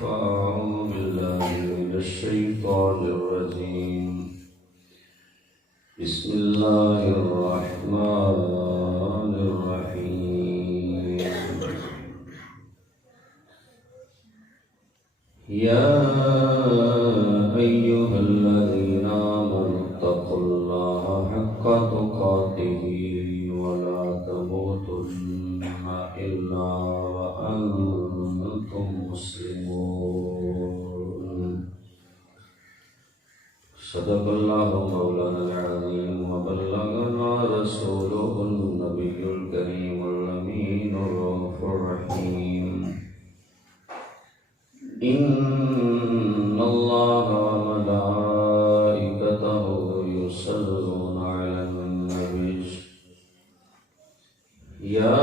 فأعوذ بالله من الشيطان الرجيم بسم الله الرحمن الرحيم يا أيها الذين آمنوا اتقوا الله حق تقاته ولا تموتن إلا وأنتم مسلمون صدق الله مولانا العظيم وبلغنا رسوله النبي الكريم الأمين الرؤوف الرحيم إن الله وملائكته يصلون على النبي يا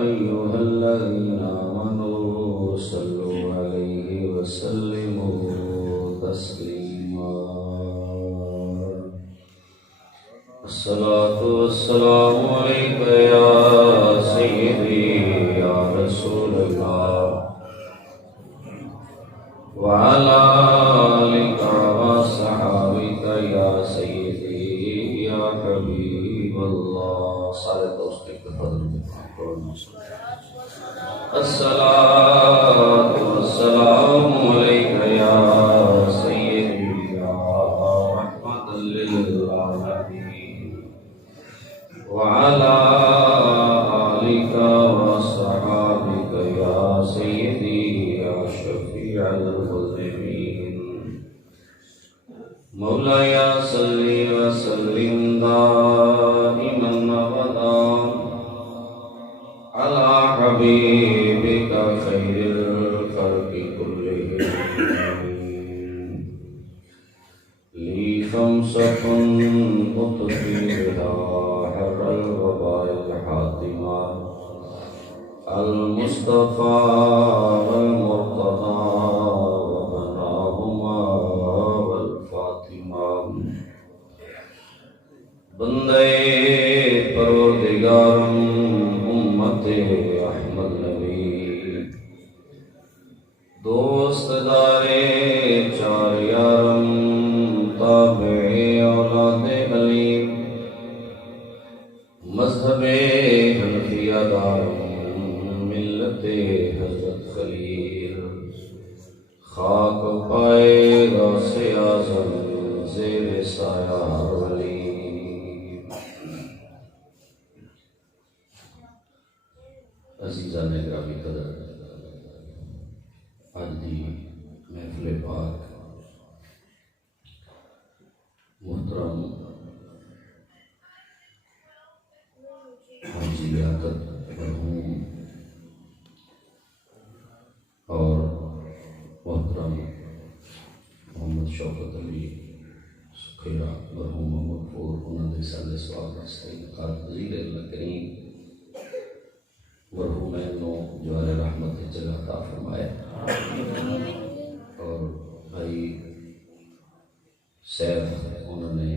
أيها الذين آمنوا صلوا عليه وسلموا تسليما الصلاة والسلام عليك يا سيدي يا رسول الله وعلى آلك وصحابك يا سيدي يا حبيب الله سارے دوست کے فضل میں الصلاة والسلام عليك يا سيدي يا رحمة للعالمين وعلى آلك وصحابك يا سيدي يا شفيع المذنبين مولاي صل وسلم دائما أبدا على حبيبك خير الخلق كلهم لي خمسة أطفي بها حر الوباء الحاتمة المصطفى والمرتضى وبناهما والفاطمة بندے پروردگارم امت احمد نبی دوست دارے چار یارم تابع اولاد علی مذہب حنفیہ دارم ملت حضرت خلیل خاک پائے غوث اعظم زیر سایہ ہر ولی عزیزان گرامی قدر آج دی محفل پاک محترم حاجی لیاقت مرحوم اور محترم محمد شوکت علی سکھیرا مرحوم مغفور انہوں نے سال سواب سے انتقال پذیر اللہ کریم مرحومین نو جوار رحمت جگہ عطا فرمائے اور بھائی سیف انہوں نے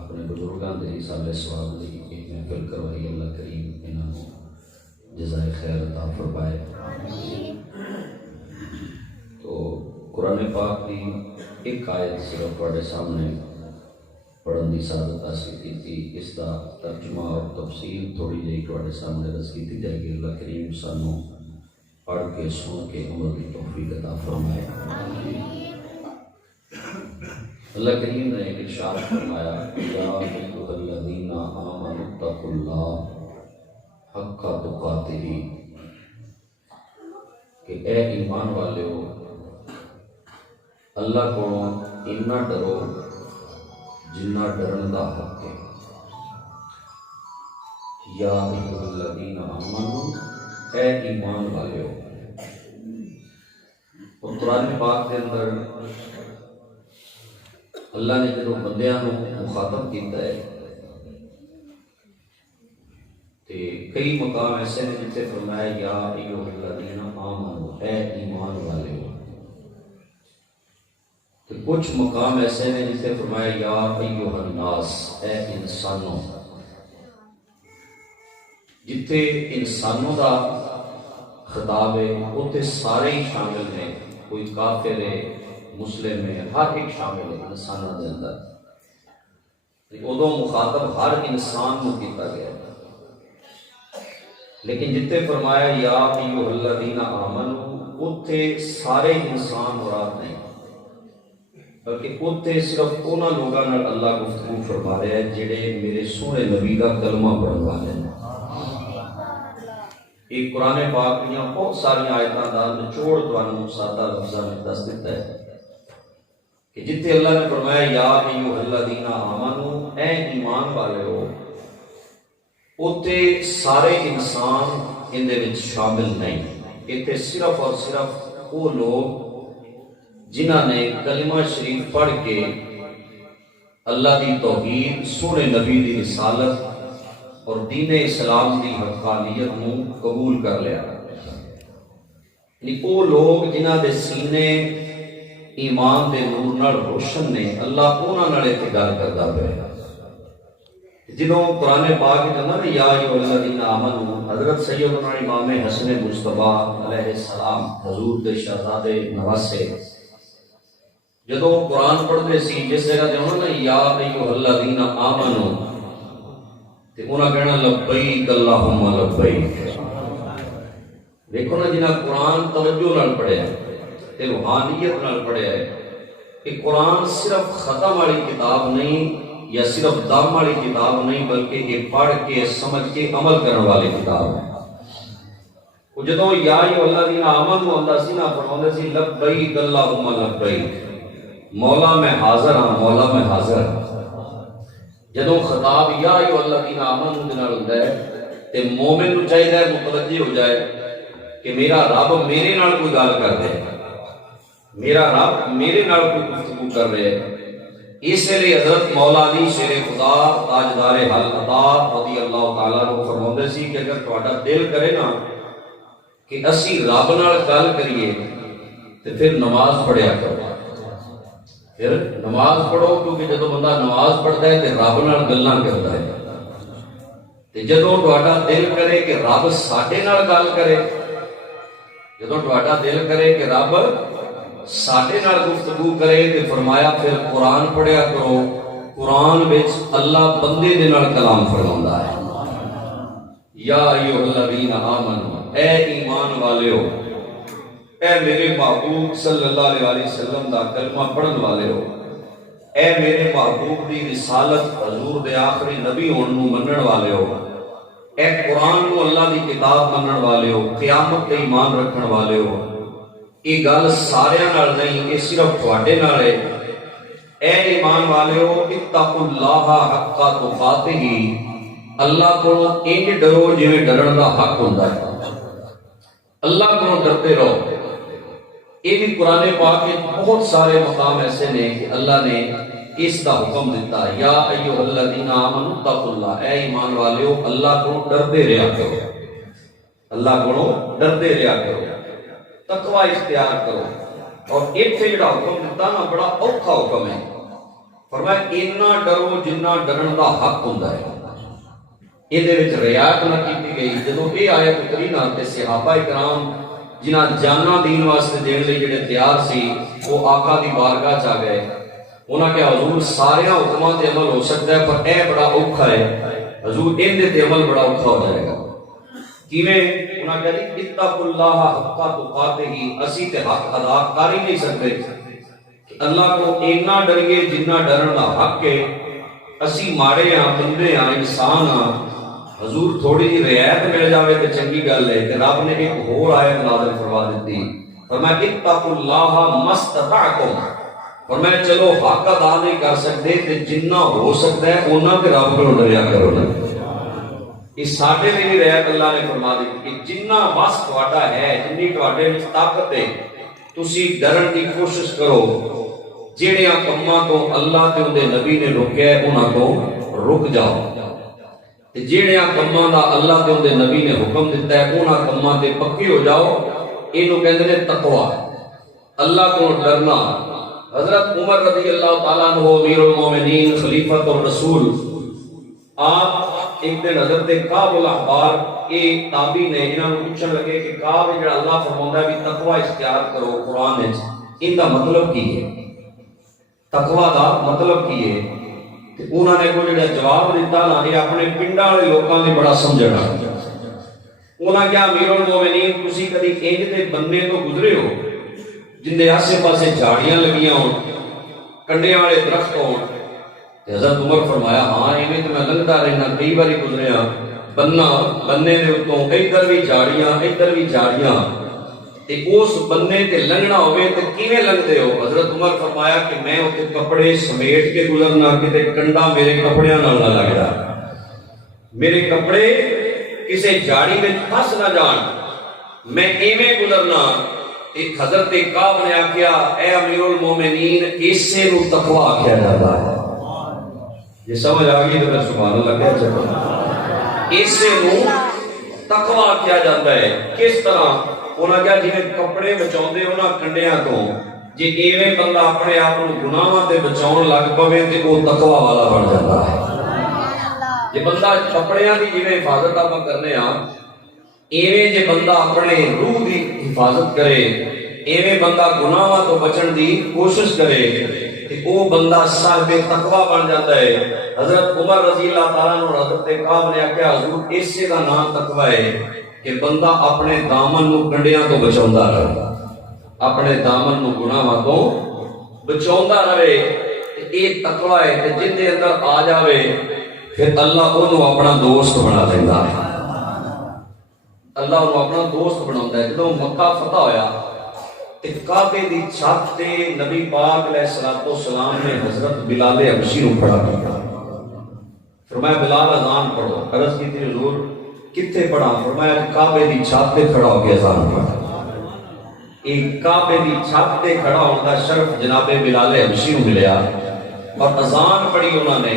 اپنے بزرگان دے سال سواب دی ایک محفل کروائی اللہ کریم انہوں نے جزائے خیر عطا فرمائے تو قرآن پاک کی ایک آیت صرف پڑھے سامنے پڑھن دی سعادت حاصل کی تھی اس دا ترجمہ اور تفصیل تھوڑی جہی تھوڑے سامنے رس کی جائے گی اللہ کریم سانو پڑھ کے سن کے عمل کی توفیق عطا فرمائے اللہ کریم نے ارشاد فرمایا یا ایھا الذین آمنوا اتقوا اللہ حق تقاتہ کہ اے ایمان والے ہو اللہ کو اتنا ڈرو جنہ ڈرن دا حق ہے یا ایھا الذین آمنوا اے ایمان والے ہو اور قرآن پاک کے اندر اللہ نے جب بندیاں کو مخاطب کیتا ہے تے کئی مقام ایسے ہیں جتے فرمایا یا ایھا الذین آمنوا اے ایمان والے ہو تو کچھ مقام ایسے ہیں جسے فرمایا یا ایھا الناس اے انسانوں جتے انسانوں دا خطاب ہے اتنے سارے ہی شامل ہیں، کوئی کافر ہے مسلم ہے، ہر ایک شامل ہے انسانوں کے اندر۔ ادو مخاطب ہر انسان کو کیتا گیا ہے، لیکن جتے فرمایا یا ایھا الذین آمنو اتنے سارے انسان مراد نہیں، بلکہ اتنے صرف انہاں لوگاں نال اللہ گفتگو فرما رہا ہے جڑے میرے سونے نبی کا کلمہ پڑھن والے ہیں۔ ایک قرآن پاک دیاں بہت ساری آیتاں دا نچوڑ تانوں سادہ لفظاں میں دس دیتا ہے کہ جتے اللہ نے فرمایا یا ایھا الذین آمنو اے ایمان والے ہو، اتنے سارے انسان ان دے وچ شامل نہیں، اتنے صرف اور صرف وہ لوگ جنہاں نے کلمہ شریف پڑھ کے اللہ دی توحید، سونے نبی دی رسالت اور دین اسلام دی حقانیت نو قبول کر لیا، یعنی وہ لوگ جنہاں دے سینے ایمان دے نور نال روشن نے، اللہ انہاں نال تے گل کردا پیا۔ جدوں قرآن پاک کہندا نا یا ایھا الذین آمنو، حضرت سیدنا امام حسن مجتبیٰ علیہ السلام حضور دے شہزادے نواسے جدوں قرآن پڑھتے سی، جس جگہ تے انہوں نے یا ایھا الذین آمنو تے انہاں کہنا لبیک اللہم لبیک۔ دیکھو نا جنہاں قرآن توجہ نال پڑھیا تے روحانیت نال پڑھیا ہے کہ قرآن صرف ختم والی کتاب نہیں یا صرف دم والی کتاب نہیں، بلکہ یہ پڑھ کے سمجھ کے عمل کرنے والی کتاب ہے۔ وہ جدوں یا ایھا الذین آمنو آندا سی نا، فرماਉਂਦੇ سی لبیک اللہم لبیک، مولا میں حاضر ہاں، مولا میں حاضر ہاں۔ جدوں خطاب یا ایھا الذین آمنو دے نال ہوندا ہے تے مومن نوں چاہیے متوجہ ہو جائے کہ میرا رب میرے نال کوئی گل کر رہا ہے، میرا رب میرے نال کوئی گفتگو کر رہا ہے۔ اس لیے حضرت مولا علی شیر خدا تاجدار حل عطا رضی اللہ تعالیٰ عنہ فرماਉਂਦੇ سی کہ اگر تہاڈا دل کرے نا کہ اسی رب نال گل کریے تو پھر نماز پڑھیا کرو، پھر نماز پڑھو، کیونکہ جدوں بندہ نماز پڑھتا ہے تو رب نال گلاں کرتا ہے۔ تے جدوں تہاڈا دل کرے کہ رب ساڈے نال گل کرے، جدوں تہاڈا دل کرے کہ رب ساڈے نال گفتگو کرے تے فرمایا پھر قرآن پڑھیا کرو، قرآن وچ اللہ بندے دے نال کلام فرماوندا ہے۔ یا ایھا الذین آمنو اے ایمان والےو، اے میرے محبوب صلی اللہ علیہ وسلم دا کلمہ پڑھن والے ہو، اے میرے محبوب دی رسالت حضور دے آخری نبی ہون نو منن والے ہو، اے قرآن نو اللہ دی کتاب منن والے ہو، قیامت تے ایمان رکھن والے ہو۔ یہ گل سارے نال نہیں، یہ صرف تواڈے نال ہے۔ اے ایمان والےو اتقوا اللہ حق تقاتہ، اللہ کو انج ڈرو جویں ڈرن دا حق ہوندا ہے، اللہ کو ڈرتے رہو۔ یہ بھی قرآن پاک کے بہت سارے مقام ایسے نے کہ اللہ نے اس کا حکم دیتا ہے یا ایھا الذین آمنوا اتقوا اللہ، اے ایمان والےو اللہ کو ڈرتے رہا کرو، اللہ کو ڈرتے رہا کرو، تقوی اختیار کرو۔ اور ایتھے جڑا حکم دیتا نا بڑا اوکھا حکم ہے، فرمایا اتنا ڈرو جنہ ڈرن دا حق ہوندا ہے۔ یہ رعایت نہ کی گئی۔ جدوں یہ آیت اتری نا تے صحابہ کرام جنہاں جانا دین واسطے دین لئی جڑے تیار سی وہ آقا دی بارگاہ چ گئے، انہاں کہ حضور سارے حکماں تے عمل ہو سکتا ہے پر اے بڑا اوکھا ہے، حضور ان دے تے عمل بڑا اوکھا ہو جائے گا۔ کیویں؟ انہاں کہا اتقوا اللہ حق تقاتہ، اسی تے حق ادا کر ہی نہیں سکتے کہ اللہ کو اتنا ڈریے جنہ ڈرن دا حق ہے۔ اسی ماڑے ہاں، بندے ہاں، انسان ہاں، حضور تھوڑی جی رعایت مل جاوے تے چنگی گل ہے کہ رب نے ایک اور آیت نازل فرما دیتی، فرمایا اتقوا اللہ ما استطعتم، فرمایا چلو حق ادا نہیں کر سکتے تے جنہ ہو سکتا ہے انہاں تے رب کو ڈریا کرو نا۔ اس ساڈے تے بھی رعایت اللہ نے فرما دیتی کہ جنہ وس تہاڈا ہے، جنی تہاڈے وچ طاقت ہے، تسی ڈرن دی کوشش کرو، جہڑیاں کماں تو اللہ تے اودے نبی نے روکیا ہے انہاں تو رک جاؤ، تے جہڑیاں کماں دا اللہ تے اودے نبی نے حکم دیتا ہے انہاں کماں تے پکے ہو جاؤ۔ اینو کہندے نے تقوی، اللہ کو ڈرنا۔ حضرت عمر رضی اللہ تعالیٰ عنہ امیر المومنین خلیفۃ الرسول آپ ایک دن حضرت کعب الاحبار یہ تابعی نے انہاں نوں پوچھن لگے کہ کعب جڑا اللہ فرماوندا ہے بھی تقوی اختیار کرو قرآن وچ، ان دا مطلب کی ہے؟ تقوی دا مطلب کی ہے؟ تے انہاں نے کوئی جڑا جواب دیتا نا یہ اپنے پنڈاں والے لوکاں نے بڑا سمجھنا۔ انہاں کیا امیر المومنین تسی کدی انج دے بننے تو گزرے ہو جن دے آسے پاسے جھاڑیاں لگیاں ہون، کنڈیاں والے درخت ہون؟ حضرت عمر فرمایا ہاں ایویں تو میں لنگدا رہنا، کئی باری گزریا بننا، بننے دے اتوں ادھر بھی جھاڑیاں ادھر بھی جھاڑیاں، تے اس بننے تے لنگنا ہوئے تے کیویں لنگدے ہو؟ حضرت عمر فرمایا کہ میں اوتے کپڑے سمیٹ کے گزرنا، کتے کنڈا میرے کپڑیاں نال نہ لگ جائے، میرے کپڑے کسے جھاڑی وچ پھس نہ جان، میں ایویں گزرنا۔ ایک حضرت کعب نے آکھیا اے امیر المومنین اسے نو تقوی آکھیا جاتا ہے۔ یہ سمجھ آ گئی تو میں سبحان اللہ کہہ سکتا، اسے نو تقوی کیا جاتا ہے۔ کس طرح؟ انہاں کیا جی کپڑے بچاؤندے انہاں کنڈیاں تو، جی ایویں بندہ اپنے آپ کو گناہاں تے بچاؤن لگ پوے تے وہ تقوی والا بن جاتا ہے۔ جی بندہ کپڑیاں دی جویں حفاظت آپ کرنے ہاں، ایویں جے بندہ اپنے روح دی حفاظت کرے، ایویں بندہ گناہاں تو بچن دی کوشش کرے تے او بندہ صاحب تقوی بن جاتا ہے۔ حضرت عمر رضی اللہ تعالیٰ عنہ حضرت کعب نے آکھیا حضور اسے دا نام تقوی ہے کہ بندہ اپنے دامن نو کنڈیاں تو بچاوندا رہے، اپنے دامن نو گناہاں تو بچاوندا رہے، اے تقوی ہے۔ تے جن دے اندر آ جاوے پھر اللہ اونوں اپنا دوست بنا لیندا ہے، اللہ اونوں اپنا دوست بناوندا ہے۔ جدوں مکہ فتح ہویا تے کعبے دی چھت تے نبی پاک علیہ الصلوۃ والسلام نے حضرت بلال حبشی نو کھڑا کیا، فرمایا بلال اذان پڑھو۔ عرض کی تھی حضور کتھے پڑھا؟ فرمایا کعبے دی چھت تے کھڑا ہو کے اذان پڑھا۔ ایک کعبے دی چھت تے کھڑا ہونے دا شرف جناب بلال حبشی نو ملیا اور اذان پڑھی انہوں نے۔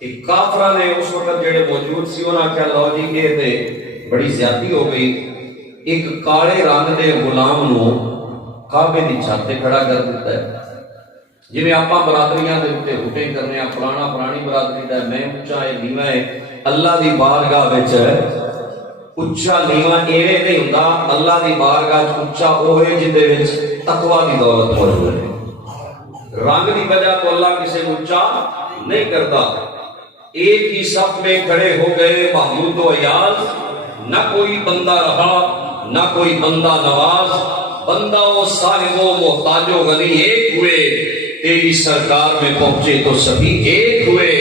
ایک کافرہ نے اس وقت جڑے موجود سی انہاں کیا لو جی یہ تے بڑی زیادتی ہو گئی، ایک کالے رنگ دے غلام نو کعبے دی چھت تے کھڑا کر دیتا ہے۔ جویں آپاں برادریاں دے اوتے ہوٹنگ کرنے ہیں، فلانا پرانی برادری دا میں اونچا ہے نیواں ہے، اللہ دی بارگاہ وچ اونچا نیواں ایویں نہیں ہوندا، اللہ دی بارگاہ وچ اونچا او ہے جن دے وچ تقوی دی دولت موجود ہے۔ رنگ دی وجہ تو اللہ کسے اونچا نہیں کرتا۔ ایک ہی صف میں کھڑے ہو گئے محمود و ایاز، نہ کوئی بندہ رہا نہ کوئی بندہ نواز، بندہ و صاحب و محتاج و غنی ایک ہوئے، تیری سرکار میں پہنچے تو سبھی ایک ہوئے۔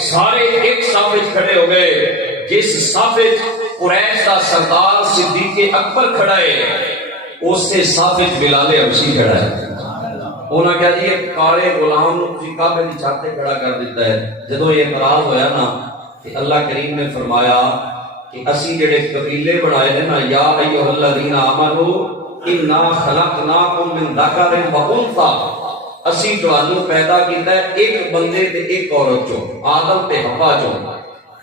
سارے ایک صف کھڑے ہو گئے، جس صف قریش کا سردار صدیق اکبر کھڑا ہے اس سے صف بلال حبشی کھڑا ہے۔ انہاں کہا جی ایک کالے غلام نو کعبے دی چھت تے کھڑا کر دیتا ہے۔ جدوں یہ اعتراض ہویا نا کہ اللہ کریم نے فرمایا کہ اسی جڑے قبیلے بنائے نے نا، یا ایھا الذین آمنوا انا خلقناکم من ذکر و انثی، اسی تانوں پیدا کیتا ہے ایک بندے تے ایک عورت چوں، آدم تے حوا چوں،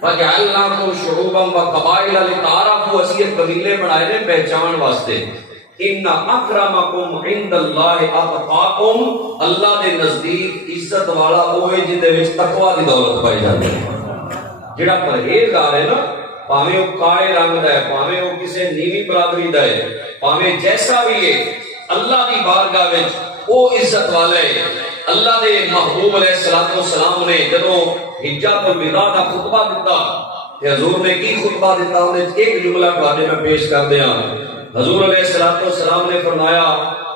وجعلناکم شعوبا و قبائل لتعارفوا، اسی قبیلے بنائے نے پہچان واسطے۔ ان اکرمکم عند اللہ اتقاکم، اللہ دے نزدیک عزت والا وہ ہے جن دے وچ تقوی دی دولت پائی جاندی ہے۔ جڑا پرہیزگار ہے نا، پاویں وہ کالے رنگ دا ہے، پاویں وہ کسے نیوی برادری دا ہے، پاویں جیسا بھی ہے، اللہ دی بارگاہ وچ وہ عزت والا ہے۔ اللہ دے محبوب علیہ الصلوۃ والسلام نے جدوں حجۃ الوداع دا خطبہ دیتا تے حضور نے کی خطبہ دیتا، انہاں وچ ایک جملہ تواڈے میں پیش کر دیاں۔ حضور علیہ الصلوۃ والسلام نے فرمایا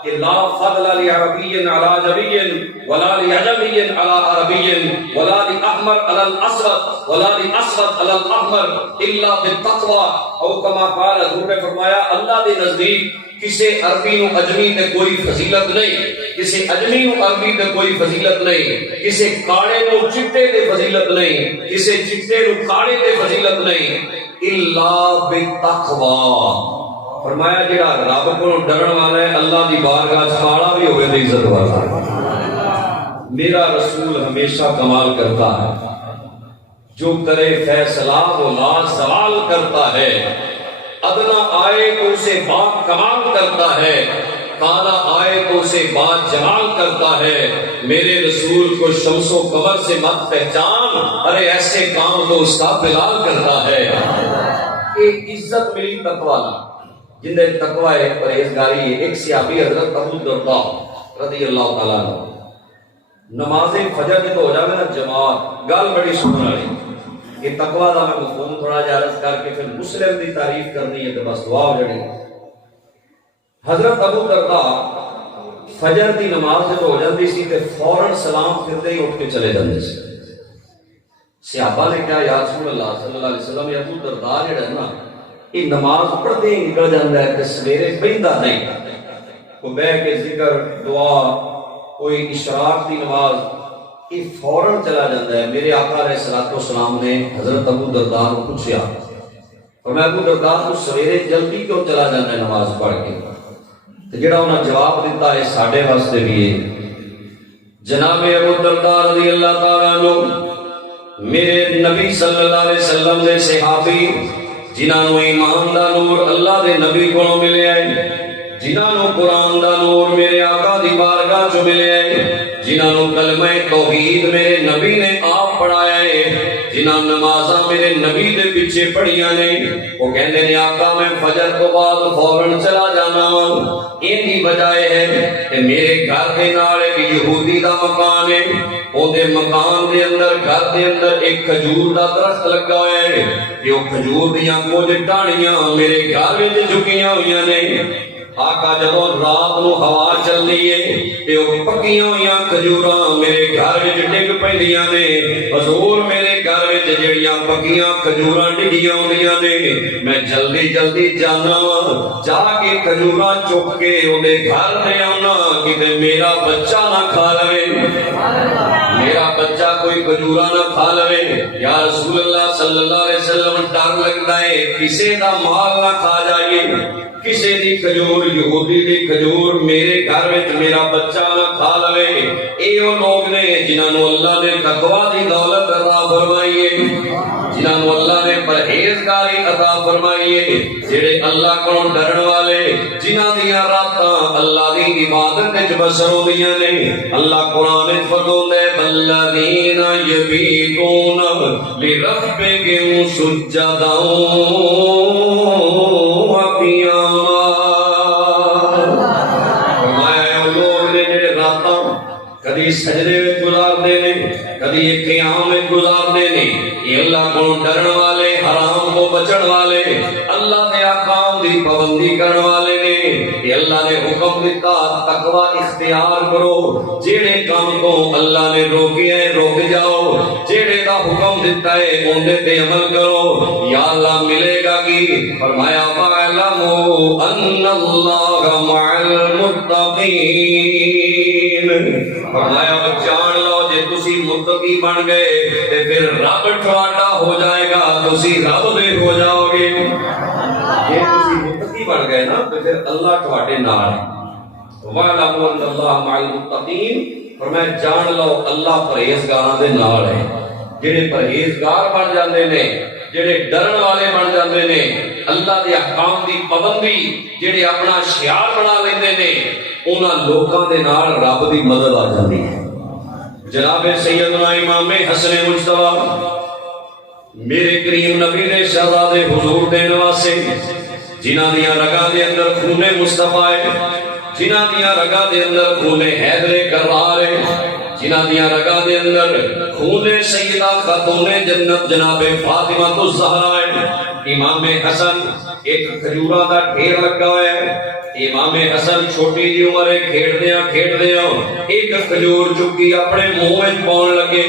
کہ لا فضل لعربی علی عجمی ولا لعجمی علی عربی ولا لاحمر علی الاسود ولا لاسود علی الاحمر الا بالتقوی، او کما قال، حضور نے فرمایا اللہ دے نزدیک کسی عربی نو اجمی تے کوئی فضیلت نہیں، کسی اجمی نو عربی تے کوئی فضیلت نہیں، کسی کالے نو چٹے تے فضیلت نہیں، کسی چٹے نو کالے تے فضیلت نہیں، الا بالتقوی۔ فرمایا جڑا رب کو ڈرن والا ہے اللہ دی بارگاہ کالا بھی ہوئے تو عزت والا ہے۔ میرا رسول ہمیشہ کمال کرتا ہے، جو کرے فیصلہ وہ لا زوال کرتا ہے، ادنا آئے تو اسے باق کمال کرتا ہے، کالا آئے تو اسے بات جلال کرتا ہے، میرے رسول کو شمس و قمر سے مت پہچان، ارے ایسے کام تو اس کا بلال کرتا ہے۔ ایک عزت ملی تقوی جن دے تقوی ہے، پرہیزگاری ہے۔ ایک صحابی حضرت ابو درداء رضی اللہ تعالیٰ عنہ، نماز فجر جب ہو جائے نا جماعت، گل بڑی سننے والی، یہ تقوی دا میں مفہوم تھوڑا جا عرض کر کے پھر مسلم دی تعریف کرنی ہے تو بس دعا ہو جانی۔ حضرت ابو درداء فجر دی نماز جب ہو جاندی سی تے فوراً سلام پھرتے ہی اٹھ کے چلے جاندے سی۔ صحابہ نے کہا یا رسول اللہ صلی اللہ علیہ وسلم، یہ ابو درداء جڑا ہے نا، یہ نماز پڑھتے ہی نکل جاندہ ہے تے سویرے بہندا نہیں، کوئی بیٹھ کے ذکر دعا کوئی اشراق دی نماز یہ فوراً چلا جاتا ہے۔ میرے آقا علیہ الصلوۃ والسلام نے حضرت ابو درداء کو پوچھا، اور میں ابو درداء کو سویرے جلدی کیوں چلا جانا ہے نماز پڑھ کے؟ تو جڑا انہوں نے جواب دیتا ہے ساڈے واسطے بھی ہے۔ جناب ابو درداء رضی اللہ تعالیٰ عنہ میرے نبی صلی اللہ علیہ وسلم دے صحابی جنہاں نو ایمان دا نور اللہ دے نبی کو ملے ہے، جنہاں نو قرآن دا نور میرے آقا دی بارگاہ چ ملے ہے، جنہاں نو کلمہ توحید میرے نبی نے آپ پڑھایا ہے، جنہاں نمازاں میرے نبی دے پیچھے پڑھیاں نے، وہ کہندے نے آقا میں فجر تو بعد فوراً چلا جانا ہوں۔ ان دی وجہ ہے کہ میرے گھر دے نال ایک یہودی دا مکان ہے، اون دے مکان دے اندر گھر دے اندر ایک کھجور دا درخت لگا ہوا ہے، کہ وہ کھجور دیاں کچھ ٹہنیاں میرے گھر وچ جھکیاں ہوئیاں نے۔ آقا جدوں رات نو ہوا چلدی ہے تے او پکیاں ہوئیاں کھجوراں میرے گھر وچ ڈگ پیندیاں نے۔ حضور میرے گھر وچ جڑیاں پکیاں کھجوراں ڈگیاں ہوندیاں نے، میں جلدی جلدی جانا وا، جا کے کھجوراں چک کے اودے گھر لے آنا، کتے میرا بچہ نہ کھا لوے، میرا بچہ کوئی کھجوراں نہ کھا لوے۔ یا رسول اللہ صلی اللہ علیہ وسلم ڈر لگدا ہے کسے دا مال نہ کھا جائے، کسی دی کھجور یہودی دی کھجور میرے گھر وچ میرا بچہ نہ کھا لوے۔ اے او لوگ نے جنہاں نو اللہ نے تقوی دی دولت عطا فرمائی ہے، جنہاں نو اللہ نے پرہیزگاری عطا فرمائی ہے، جڑے اللہ کو ڈرن والے، جنہاں دیاں راتاں اللہ دی عبادت وچ بسر ہوندیاں نے۔ اللہ قرآن وچ فرماوندا ہے والذین یبیتون لربہم سجدا کدی سجدے میں گزارتے نے، کدی قیام میں گزارتے نے۔ یہ اللہ کو ڈرن والے، حرام کو بچن والے، اللہ کے احکام دی پابندی کرن والے نے۔ یہ اللہ نے حکم دیتا تقوی اختیار کرو، جیڑے کام کو اللہ نے روکیا ہے روک جاؤ، جیڑے دا حکم دیتا ہے اندے تے عمل کرو۔ یا اللہ ملے گا کی؟ فرمایا وَاعْلَمُوا أَنَّ اللَّهَ مَعَ الْمُتَّقِينَ۔ فرمایا جان لو جے تسی متقی بن گئے تے پھر رب تھوڑا ہو جائے گا، تسی رب دے ہو جاؤ گے۔ جے تسی متقی بن گئے نا تو پھر اللہ تھوڑے نال ہے۔ وَاعْلَمُوا أَنَّ اللَّهَ مَعَ الْمُتَّقِينَ، فرمایا جان لو اللہ پرہیزگاراں دے نال ہے۔ جڑے پرہیزگار بن جاندے نے، جڑے ڈرن والے بن جاندے نے، اللہ دے احکام دی پابندی جڑے اپنا شعار بنا لیندے نے، انہاں لوکاں دے نال رب دی مدد آ جاندی ہے۔ جناب سیدنا امام حسن مجتبی میرے کریم نبی نے شہزادے حضور دے نواسے، جنہاں دیاں رگاں دے اندر خون مصطفیٰ ہے، جنہاں دیاں رگاں دے اندر خون حیدر کرار ہے، جنہاں دیاں رگاں دے اندر خون سیدہ خاتون جنت جناب فاطمہ الزہرا ہے۔ امام حسن ایک کھجوراں دا ڈھیر لگا ہوا ہے۔ امام حسن چھوٹی جی عمر کھیڈدیاں ایک کھجور چکی اپنے منہ وچ پاؤن لگے،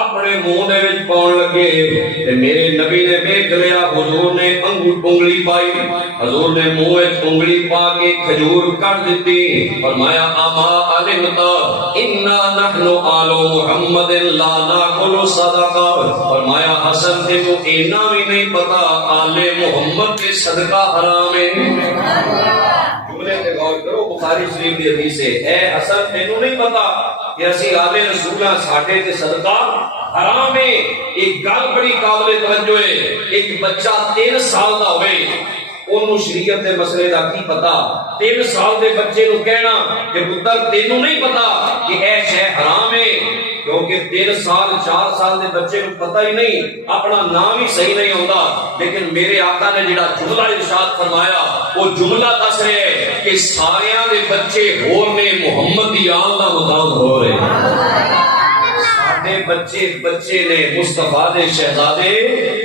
اپنے منہ دے وچ پاؤن لگے تے میرے نبی نے دیکھ لیا، حضور نے انگلی پائی، حضور نے منہ وچ انگلی پا کے کھجور کٹ دتی۔ فرمایا اما علمت انا نحن آل محمد لا ناکل صدقہ، فرمایا حسن تینوں اینا بھی نہیں پتا آل محمد کے صدقہ حرام ہے۔ جملے تے غور کرو، بخاری شریف کی حدیث ہے، اے حسن تینوں نہیں پتا کہ اسی آل رسولہ ساڈے تے صدقہ حرام ہے۔ ایک گل بڑی قابل توجہ ہے، ایک بچہ 3 سال دا ہوئے انہوں شریعت دے مسئلے دا کی پتا؟ 3 سال دے بچے نو کہنا کہ پتر تینوں نہیں پتا کہ اے شے حرام ہے، کیونکہ 3 سال 4 سال دے بچے کو پتہ ہی نہیں، اپنا نام ہی صحیح نہیں ہوتا. لیکن میرے آقا نے جڑا جملہ ارشاد فرمایا وہ جملہ دس رہے ہے کہ ساریاں دے بچے ہور نے محمد دی آل دا مقام ہو رہے ہیں. ساڈے بچے بچے نے مصطفیٰ دے شہزادے،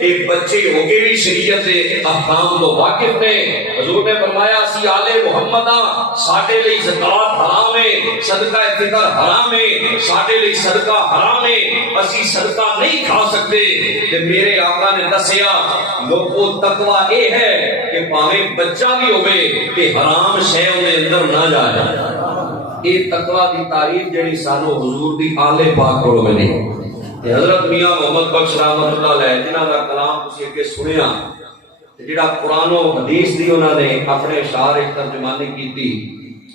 ایک بچے ہو کے بھی شریعت دے احکام تو واقف نے. حضور نے فرمایا اسی آل محمد ہاں، ساڈے لئی زکات حرام ہے، صدقہ فطر حرام ہے، ساڈے لئی صدقہ حرام ہے، اسی صدقہ نہیں کھا سکتے. تے میرے آقا نے دسیا لوگوں تقوی اے ہے کہ پاویں بچہ بھی ہوے تے حرام شے دے اندر نہ جا جائے. یہ تقوی دی تعریف جڑی سانو حضور دی آل پاک کولوں ملی. تے حضرت میاں محمد بخش رحمۃ اللہ علیہ جنہاں دا کلام تسی اگے سنیا، جڑا قرآن و حدیث دی انہاں نے اپنے اشعار ایک ترجمانی کیتی،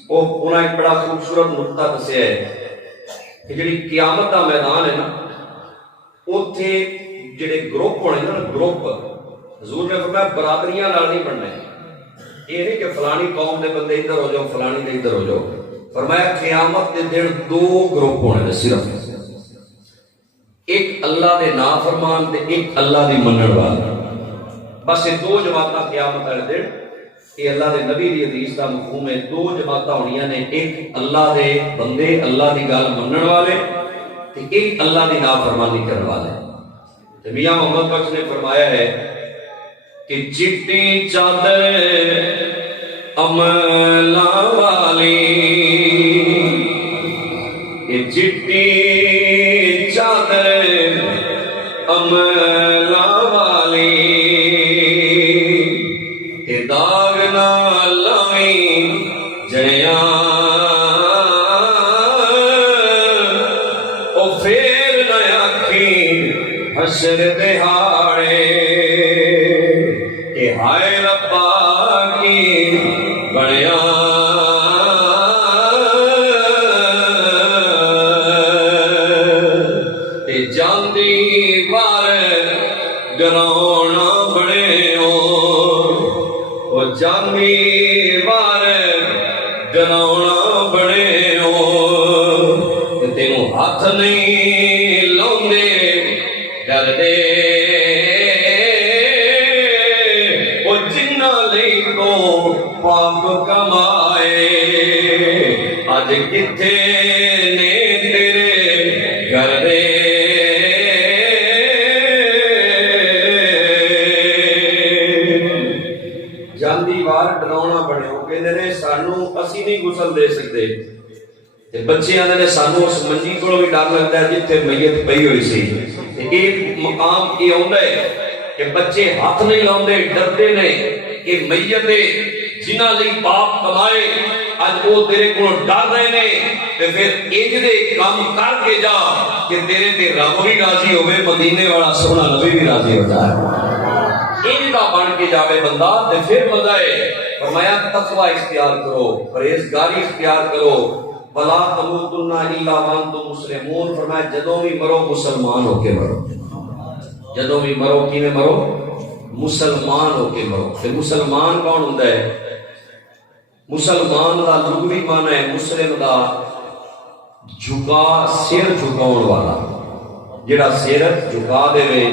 وہ انہاں ایک بڑا خوبصورت نقطہ دسیا ہے کہ جڑی قیامت دا میدان ہے نا، اوتھے جڑے گروپ ہونے نا، گروپ حضور نے فرمایا برادریاں نال نہیں بننے. یہ نہیں کہ فلانی قوم دے بندے ادھر ہو جاؤ، فلانی دے ادھر ہو جاؤ. فرمایا قیامت دے دن 2 گروپ ہونے صرف، ایک اللہ دے نافرمان تے ایک اللہ دی منن والا. بس یہ 2 جماعتاں قیامت والے دن، یہ اللہ دے نبی دی حدیث دا مفہوم ہے. 2 جماعتاں ہونیاں نے، ایک اللہ دے بندے اللہ دی گل منن والے تے ایک اللہ دی نافرمانی کرن والے. تے میاں محمد بخش نے فرمایا ہے کہ چٹی چادر عملا والی، یہ چٹی چادر عملا والی، یہ داغ نہ لاویں جڑیاں، او پھر نہ آکھیں حشر دہاڑے کہ ہائے ربا کی بڑیا. جاندی بار گراؤنا بڑے ہو، جاندی بار گراؤنا بڑے ہو، تینوں ہاتھ نہیں لاؤندے ڈردے، وہ جنہ لئی تو پاپ کمائے، اج کتھے نے تیرے گھر دے. جاندی وار ڈراؤنا بڑے ہو کہندے نے سانو اسی نہیں غسل دے سکتے. تے بچے آندے نے سانو اس منجی کولوں بھی ڈر لگدا ہے جتھے میت پئی ہوئی سی. تے ایک مقام یہ ہوندا ہے کہ بچے ہاتھ نہیں لاؤندے، ڈردے نے کہ میت جنہاں لئی پاپ کمائے اج وہ تیرے کولوں ڈر رہے نے، تے پھر انج دے کام کر کے جا کہ تیرے تے رب بھی راضی ہوے، مدینے والا سونا نبی بھی راضی ہو جائے. ان کا بن کے جاوے بندہ تے پھر مزہ ہے. فرمایا تقوی اختیار کرو، پرہیزگاری اختیار کرو. ولا تموتن الا وانتم مسلمون. فرمایا جدوں بھی مرو مسلمان ہو کے مرو، جدوں بھی مرو کیویں مرو؟ مسلمان ہو کے مرو. تے مسلمان کون ہوندا ہے؟ مسلمان دا لغوی معنی ہے مسلم دا جھکا، سر جھکاؤن والا. جڑا سر جھکا دے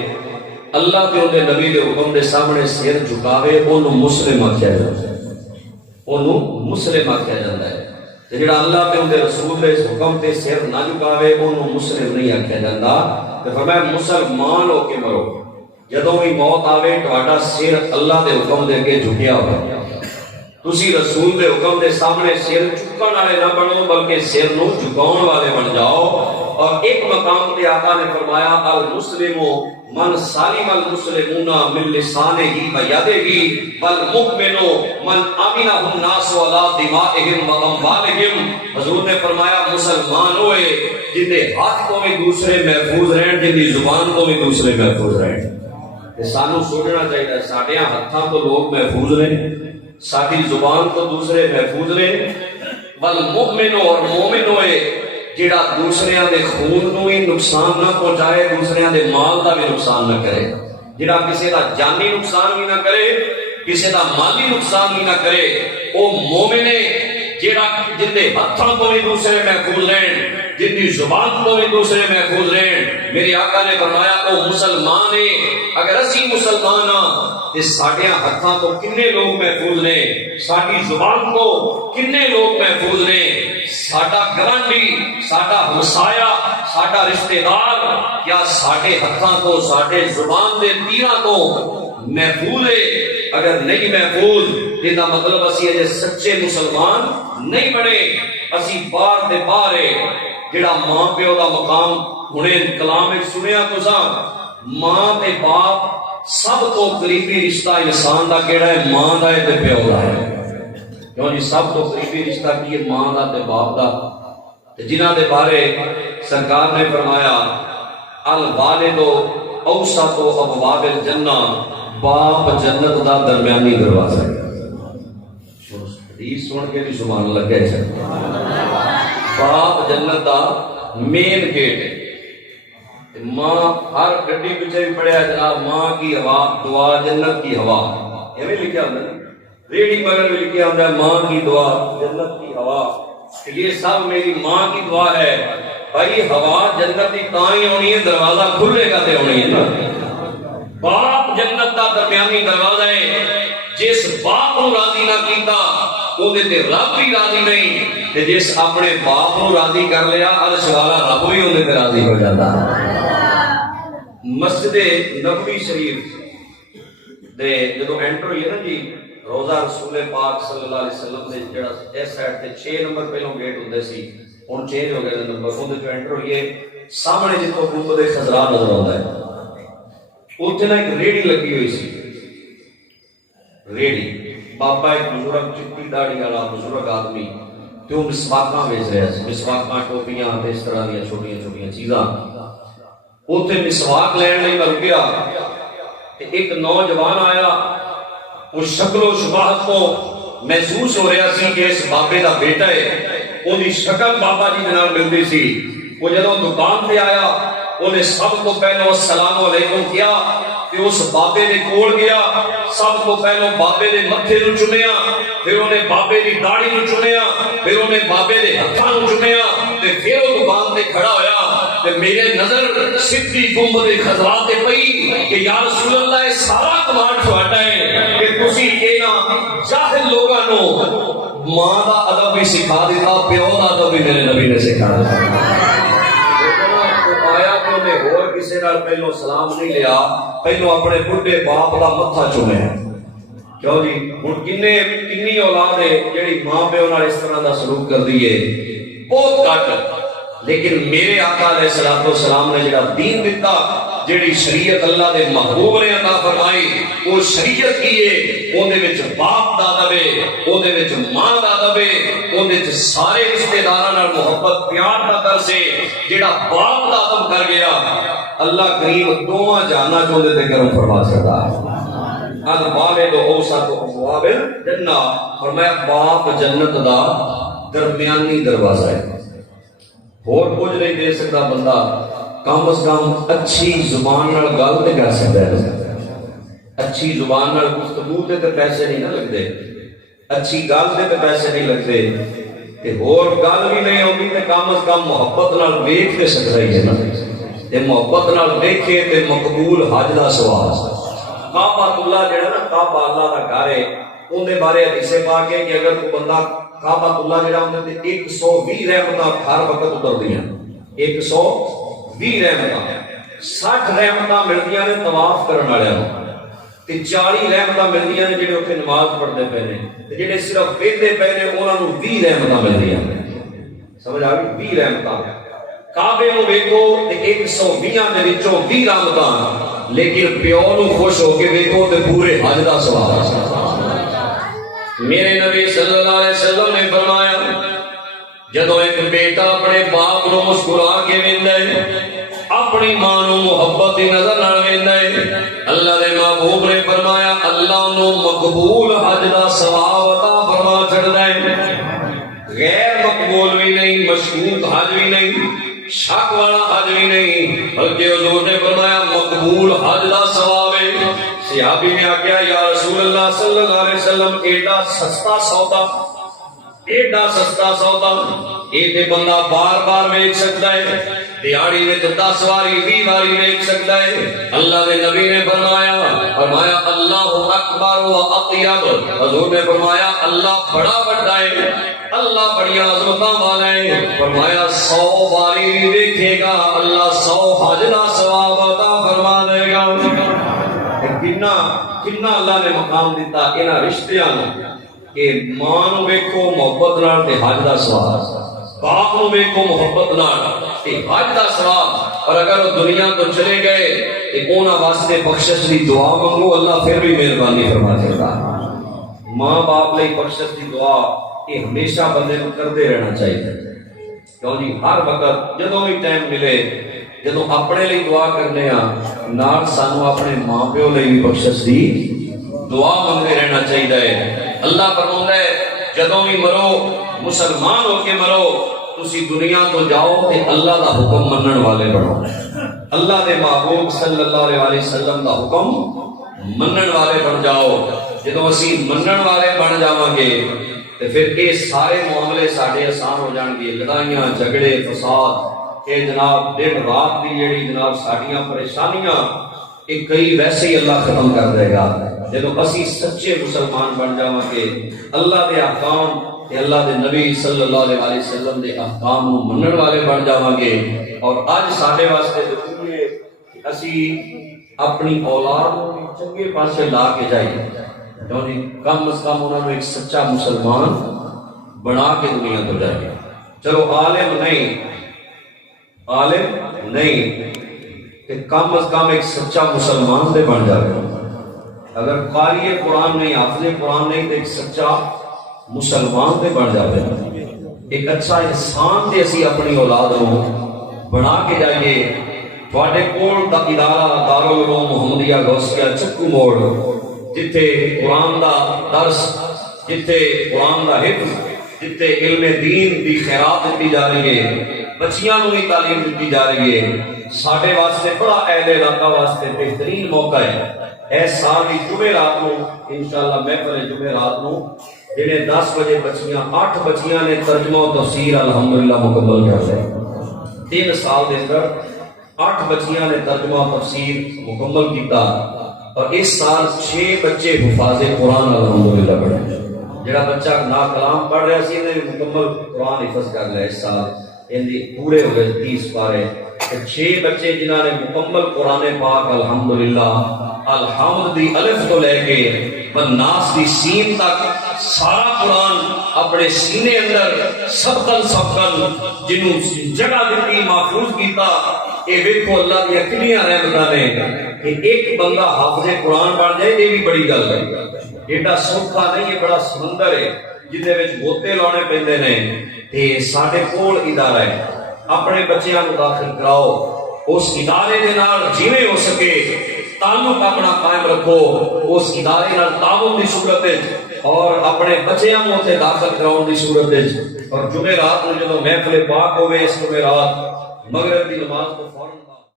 اللہ کے اندے نبی دے حکم دے سامنے سر جھکاوے اونوں مسلم آکھیا جاندا ہے، اونوں مسلم آکھیا جاندا ہے. تے جڑا اللہ کے اندے رسول دے حکم تے سر نہ جھکاوے اونوں مسلم نہیں آکھیا جاندا. تے فرمایا مسلمان ہو کے مرو. جدوں بھی موت آوے تہاڈا سر اللہ دے حکم دے اگے جھکیا ہوئے، تسی رسول دے حکم دے سامنے سر جھکن والے نہ بنو بلکہ سر نو جھکاؤن والے بن جاؤ. اور ایک مقام پہ آقا نے فرمایا المسلم من سالم المسلمون من لسانه ويده والمؤمن من امنه الناس على دمائهم واموالهم. حضور نے فرمایا مسلمان ہوئے جن دے ہاتھ تو بھی دوسرے محفوظ رہن، جن دی زبان تو بھی دوسرے محفوظ رہن. تے سانو سوچنا چاہیے ساڈے ہاتھاں تو لوگ محفوظ رہن، ساری زبان تو دوسرے محفوظ رہن. والمؤمن اور مومن ہوئے جڑا دوسریاں دے خون نو ہی نقصان نہ پہنچائے، دوسریاں دے مال دا بھی نقصان نہ کرے، جڑا کسی دا جانی نقصان بھی نہ کرے کسی دا مالی نقصان بھی نہ کرے، وہ مومن ہے جیڑا جن دے ہتھاں تو بھی دوسرے محفوظ رہن، جن دی زبان تو بھی دوسرے محفوظ رہن۔ میرے آقا نے فرمایا وہ مسلمان ہے، اگر اسی مسلمان ہاں تے ساڈیاں ہتھاں تو کنے لوگ محفوظ نے، ساڈی زبان تو کنے لوگ محفوظ نے، ساڈا گرانڈی، ساڈا ہمسایا، ساڈا رشتہ دار کیا ساڈے ہتھاں تو ساڈے زبان دے تیراں تو محفوظ ہے؟ اگر نہیں محفوظ یہ مطلب اسی اجے سچے مسلمان نہیں بنے، اسی باہر دے باہر ہے۔ جڑا ماں پیو دا مقام ہنے کلام وچ سنیا تساں، ماں تے باپ سب تو قریبی رشتہ انسان دا کیڑا ہے؟ ماں دا تے پیو دا ہے۔ کیوں جی سب تو قریبی رشتہ کی ہے؟ ماں دا تے باپ دا۔ تے جنہاں دے بارے سرکار نے فرمایا الوالد اوسط ابواب الجنہ، باپ جنت دا درمیانی دروازہ ہے۔ حدیث سن کے بھی سبحان اللہ کہہ سکتے، باپ جنت دا مین گیٹ ہے۔ ماں ہر گڈی پیچھے بھی پڑھیا جناب ماں کی ہوا دعا جنت کی ہوا، ایویں لکھا ہوتا ہے، ریڑھی مگر بھی لکھا ہوتا ہے ماں کی دعا جنت کی ہوا۔ یہ سب میری ماں کی دعا ہے۔ بھائی ہوا جنت کی تاں ہی ہونی ہے، دروازہ کھلے گا تے ہونی ہے نا۔ باپ جنت دا درمیانی دروازہ ہے۔ جس باپ نو راضی نہ کیتا اودے تے رب بھی راضی نہیں، تے جس اپنے باپ نو راضی کر لیا عرش والا رب بھی اودے تے راضی ہو جاتا۔ مسجد نبوی شریف دے جدوں انٹر ہوئی نا جی، روزہ رسول پاک صلی اللہ علیہ وسلم دے جڑا اس سائڈ تے 6 نمبر پہلوں گیٹ ہوندے سی، ہن چینج ہو گئے نمبر، اودے تو انٹر ہوئیے سامنے جتوں گنبد خضرا نظر آوندا ہے، اتنے نہ ایک ریڑھی لگی ہوئی سی، ریڑھی بابا ایک بزرگ چٹی داڑھی والا بزرگ آدمی تے وہ مسواکاں بیچ رہا سی، مسواکاں ٹوپیاں تے اس طرح دیا چھوٹیاں چھوٹیاں چیزاں۔ اتنے مسواک لین لئی میں رکیا تے ایک نوجوان آیا، وہ شکل و شباہت کو محسوس ہو رہا سی کہ اس بابے دا بیٹا ہے، اونی شکل بابا جی دے نال ملدی سی۔ وہ جدوں دکان تے آیا انہیں سب کو پہلو السلام علیکم کیا، کہ اس بابے دے کول گیا، سب کو پہلو بابے دے متھے نو چومیا، پھر انہیں بابے دی داڑھی نو چومیا، پھر انہیں بابے دے ہتھاں نو چومیا، تے پھر وہ دکان تے کھڑا ہویا۔ تے میرے نظر سدھی گنبد خضرا تے پئی کہ یا رسول اللہ یہ سارا کمال تہاڈا ہے کہ تسی انہاں جاہل لوگاں نو ماں دا ادب بھی سکھا دیتا، پیو دا ادب بھی میرے نبی نے سکھا دیتا۔ اور کسی نال پہلو سلام نہیں لیا، پہلو اپنے بڈھے باپ دا متھا چومیا۔ کیوں جی ہن کنی اولاد ہے جڑی ماں پیو نال اس طرح دا سلوک کردی ہے؟ بہت گھٹ۔ لیکن میرے آقا علیہ الصلوۃ والسلام نے جڑا دین دتا، جڑی شریعت اللہ دے محبوب نے عطا فرمائی، وہ شریعت کی ہے، اون دے وچ باپ دا ادب ہے، اون دے وچ ماں دا ادب ہے، اون دے وچ سارے رشتہ داراں نال محبت پیار دا درس ہے۔ جڑا باپ دا ادب کر گیا اللہ کریم دوواں جہاناں چوں دے تے کرم فرما سکتا ہے۔ الوالد اوسط ابواب الجنہ، فرمایا باپ جنت دا درمیانی دروازہ ہے۔ اور کچھ نہیں دے سکتا بندہ، کم از کم اچھی زبان نال گل تے کر سکتا ہے۔ اچھی زبان نال گفتگو تے پیسے نہیں نہ لگتے، اچھی گل تے پیسے نہیں لگتے، تے اور گل بھی نہیں ہوندی تے کم از کم محبت نال ویکھ تے سکدا ہی ہے نا۔ تے محبت نال ویکھے تے مقبول حج دا ثواب۔ کعبہ اللہ جڑا نا کعبہ اللہ دا گھر ہے، اون دے بارے حدیث پاک ہے کہ اگر کوئی بندہ کعبہ اللہ جڑا اون تے 120 رحمتاں ہر وقت اتردیاں، 120 رحمتاں، 60 رحمتاں ملدیاں نے طواف کرن والےاں نوں، تے 40 رحمتاں ملدیاں نے جڑے اوتھے نماز پڑھدے پے نے، تے جڑے صرف ویندے پے نے انہاں نوں 20 رحمتاں ملدیاں۔ سمجھ آ گئی؟ 20 رحمتاں کعبے نوں ویکھو تے 120 دے وچوں 20 رحمتاں، لیکن پیو نو خوش ہو کے ویکھو تے پورے حج دا ثواب۔ میرے نبی صلی اللہ علیہ وسلم نے فرمایا جدو ایک بیٹا اپنے باپ نو مسکرا کے ویندا ہے، اپنی ماں نو محبت دی نظر نال ویندا ہے، اللہ دے محبوب نے فرمایا اللہ نو مقبول حج دا ثواب عطا فرما چھڑدا ہے۔ غیر مقبول بھی نہیں، مشکوک حج بھی نہیں، شک والا حج بھی نہیں، بلکہ حضور نے فرمایا مقبول حج دا ثواب ہے۔ صحابی نے آکھیا یا رسول اللہ صلی اللہ علیہ وسلم ایڈا سستا سودا اے تے بندہ بار بار ویکھ سکتا ہے، دیہاڑی وچ 10 واری 20 واری ویکھ سکتا ہے۔ اللہ دے نبی نے فرمایا اللہ اکبر و اطیب، حضور نے فرمایا اللہ بڑا بڑا ہے، اللہ بڑی عظمتاں والا ہے۔ فرمایا 100 واری بھی دیکھے گا اللہ 100 حج دا ثواب عطا فرما دے گا۔ کتنا اللہ نے مقام دیتا انہاں رشتیاں کہ ماں نو ویکھو محبت نال تے حج دا ثواب، باپ نو ویکھو محبت نال تے حج دا ثواب، اور اگر وہ دنیا تو چلے گئے تے انہاں واسطے بخشش دی دعا منگو، اللہ پھر بھی مہربانی فرما دیتا۔ ماں باپ لئی بخشش دی دعا یہ ہمیشہ بندے کو کرتے رہنا چاہیے، کیوں جی ہر وقت جدوں بھی ٹائم ملے، جدوں اپنے لیے دعا کرنے نال سانو اپنے ماں پیو لئی بھی بخشش دی دعا منگتے رہنا چاہیے۔ اللہ فرماتا ہے جدوں بھی مرو مسلمان ہو کے مرو، تسی دنیا تو جاؤ تے اللہ دا حکم منن والے بنو، اللہ دے محبوب صلی اللہ علیہ وسلم دا حکم منن والے بن جاؤ۔ جدوں اسی منن والے بن جاواں گے تے پھر یہ سارے معاملے ساڈے آسان ہو جان گے، لڑائیاں جھگڑے فساد یہ جناب دن رات دی جیڑی جناب ساڈیاں پریشانیاں یہ کئی ویسے ہی اللہ ختم کر دے گا جدوں اسی سچے مسلمان بن جاواں گے، اللہ دے احکام تے اللہ دے نبی صلی اللہ علیہ وسلم دے احکام نو منن والے بن جاواں گے۔ اور اج ساڈے واسطے ضروری ہے کہ اسی اپنی اولاد نو چنگے پاسے لا کے جائیے، کم از کم انہوں نے ایک سچا مسلمان بنا کے دنیا تو جائے۔ چلو عالم نہیں کہ کم از کم ایک سچا مسلمان دے بن جائے۔ اگر قاری قرآن نہیں، حافظ قرآن نہیں تو ایک سچا مسلمان دے بن جائے، ایک اچھا انسان دے اسی اپنی اولاد نو بنا کے جائیے۔ تواڈے کول دا ادارہ دارالعلوم محمدیہ غوثیہ چکو موڑ، جتھے قرآن دا درس، جتھے قرآن دا حفظ، جتھے علم دین دی خیرات دیتی جا رہی ہے، بچیاں نو بھی تعلیم دیتی جا رہی ہے، ساڈے واسطے بڑا اہل علاقہ واسطے بہترین موقع ہے۔ اس سال بھی جمعرات نو انشاءاللہ محفل جمعرات نو جنہیں 10 بجے بچیاں 8 بچیاں نے ترجمہ و تفسیر الحمدللہ مکمل کر لیا۔ 3 سال دے اندر 8 بچیاں نے ترجمہ و تفسیر مکمل کیتا، اور اس سال 6 بچے حفاظ قرآن الحمدللہ پڑھے۔ جڑا بچہ نا کلام پڑھ رہا سی نے مکمل قرآن حفظ کر لیا اس سال، اندی پورے ہو گئے 30 پارے۔ 6 بچے جنہاں نے مکمل قرآن پاک الحمدللہ الحمد دی الف تو لے کے والناس دی سین تک سارا قرآن اپنے سینے اندر سبقن جنوں جگہ دیتی محفوظ کیتا۔ یہ ویکھو اللہ دی کتنیاں رحمتاں نے کہ ایک بندہ حافظ قرآن بن جائے، یہ بھی بڑی گل ہے۔ ایڈا سوکھا نہیں، یہ بڑا سمندر ہے جہدے وچ گوتے لانے پیندے نے۔ تے ساڈے کول ادارہ ہے، اپنے بچیاں کو داخل کراؤ، اس ادارے دے نال جویں ہو سکے تعلق اپنا قائم رکھو، اس ادارے نال تعاون دی صورت وچ، اور اپنے بچیاں کو تے داخل کراؤن دی صورت وچ۔ اور جمعرات نو جدوں محفل پاک ہوے، اس جمعرات مغرب دی نماز تو فوراً